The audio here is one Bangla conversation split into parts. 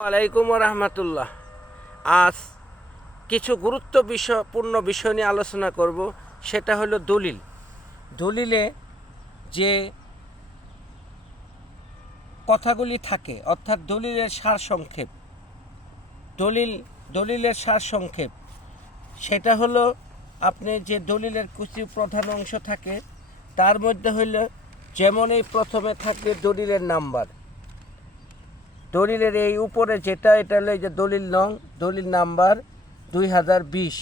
আলাইকুম রহমতুল্লাহ। আজ কিছু গুরুত্বপূর্ণ বিষয় নিয়ে আলোচনা করব। সেটা হলো দলিলে যে কথাগুলি থাকে, অর্থাৎ দলিলের সারসংক্ষেপ সেটা হলো আপনি যে দলিলের কিছু প্রধান অংশ থাকে, তার মধ্যে হলো যেমন এই প্রথমে থাকবে দলিলের নাম্বার। দলিলের এই উপরে এটা হলো এই যে দলিল নাম্বার 2020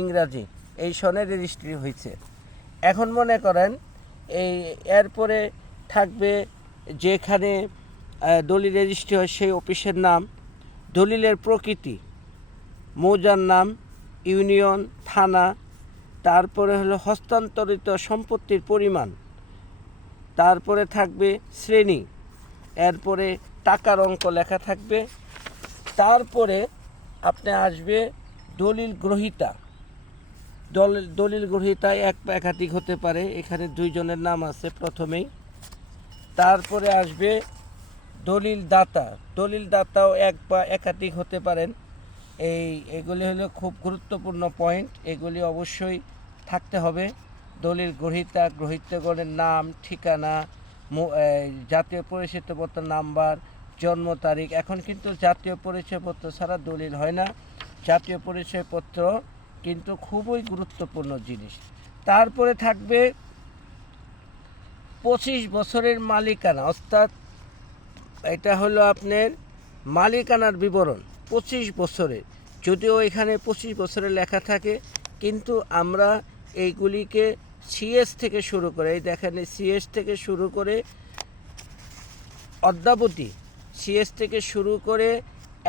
ইংরাজি, এই সনে রেজিস্ট্রি হয়েছে। এখন মনে করেন এরপরে থাকবে যেখানে দলিল রেজিস্ট্রি হয় সেই অফিসের নাম, দলিলের প্রকৃতি, মৌজার নাম, ইউনিয়ন, থানা, তারপরে হলো হস্তান্তরিত সম্পত্তির পরিমাণ, তারপরে থাকবে শ্রেণী, এরপরে টাকার অঙ্ক লেখা থাকবে। তারপরে আপনি আসবে দলিল গ্রহীতা। দলিল গ্রহীতা এক বা একাধিক হতে পারে, এখানে দুইজনের নাম আছে প্রথমেই। তারপরে আসবে দলিল দাতাও এক বা একাধিক হতে পারেন। এগুলি হলো খুব গুরুত্বপূর্ণ পয়েন্ট, এগুলি অবশ্যই থাকতে হবে। দলিল গ্রহীতাগণের নাম, ঠিকানা, জাতীয় পরিচয়পত্র নাম্বার, জন্ম তারিখ। এখন কিন্তু জাতীয় পরিচয়পত্র ছাড়া দলিল হয় না। জাতীয় পরিচয়পত্র কিন্তু খুবই গুরুত্বপূর্ণ জিনিস। তারপরে থাকবে 25 বছরের মালিকানা, অর্থাৎ এটা হলো আপনার মালিকানার বিবরণ 25 বছরের। যদিও এখানে 25 বছরের লেখা থাকে, কিন্তু আমরা এইগুলিকে সিএস থেকে শুরু করে, এই দেখেন সিএস থেকে শুরু করে অদ্যাবধি, সিএস থেকে শুরু করে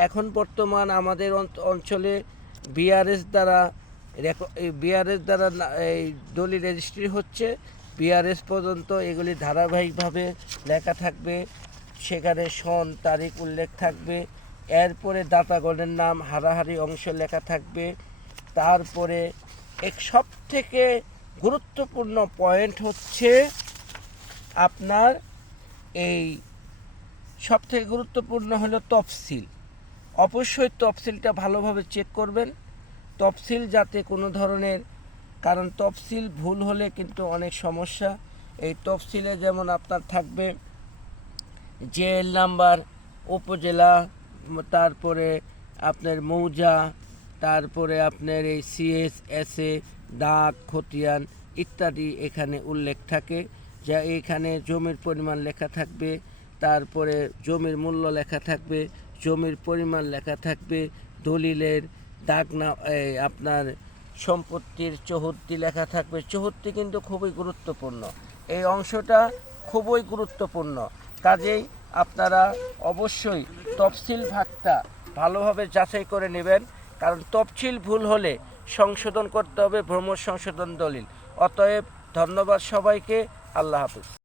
এখন বর্তমান আমাদের অঞ্চলে বিআরএস দ্বারা এই দলিল রেজিস্ট্রি হচ্ছে। বিআরএস পর্যন্ত এগুলি ধারাবাহিকভাবে লেখা থাকবে, সেখানে সন তারিখ উল্লেখ থাকবে। এরপরে দাতাগণের নাম হারাহারি অংশ লেখা থাকবে। তারপরে সব থেকে গুরুত্বপূর্ণ পয়েন্ট হচ্ছে আপনার সবথেকে গুরুত্বপূর্ণ হলো তফসিল। অবশ্যই তফসিলটা ভালোভাবে চেক করবেন, তফসিল যাতে কোনো ধরনের, কারণ তফসিল ভুল হলে কিন্তু অনেক সমস্যা। এই তফসিলে যেমন আপনার থাকবে জেএল নাম্বার, উপজেলা, তারপরে আপনার মৌজা, তারপরে আপনার এই সিএস, এসএ, দাগ, খতিয়ান ইত্যাদি এখানে উল্লেখ থাকে। যা এখানে জমির পরিমাণ লেখা থাকবে, তারপরে জমির মূল্য লেখা থাকবে, জমির পরিমাণ লেখা থাকবে, দলিলের দাগ না আপনার সম্পত্তির চৌহদ্দি লেখা থাকবে। চৌহদ্দি কিন্তু খুবই গুরুত্বপূর্ণ, এই অংশটা খুবই গুরুত্বপূর্ণ। কাজেই আপনারা অবশ্যই তফসিল ভাগটা ভালোভাবে যাচাই করে নেবেন, কারণ তফসিল ভুল হলে সংশোধন করতে হবে ভ্রমণ সংশোধন দলিল। অতএব ধন্যবাদ সবাইকে, আল্লাহ হাফিজ।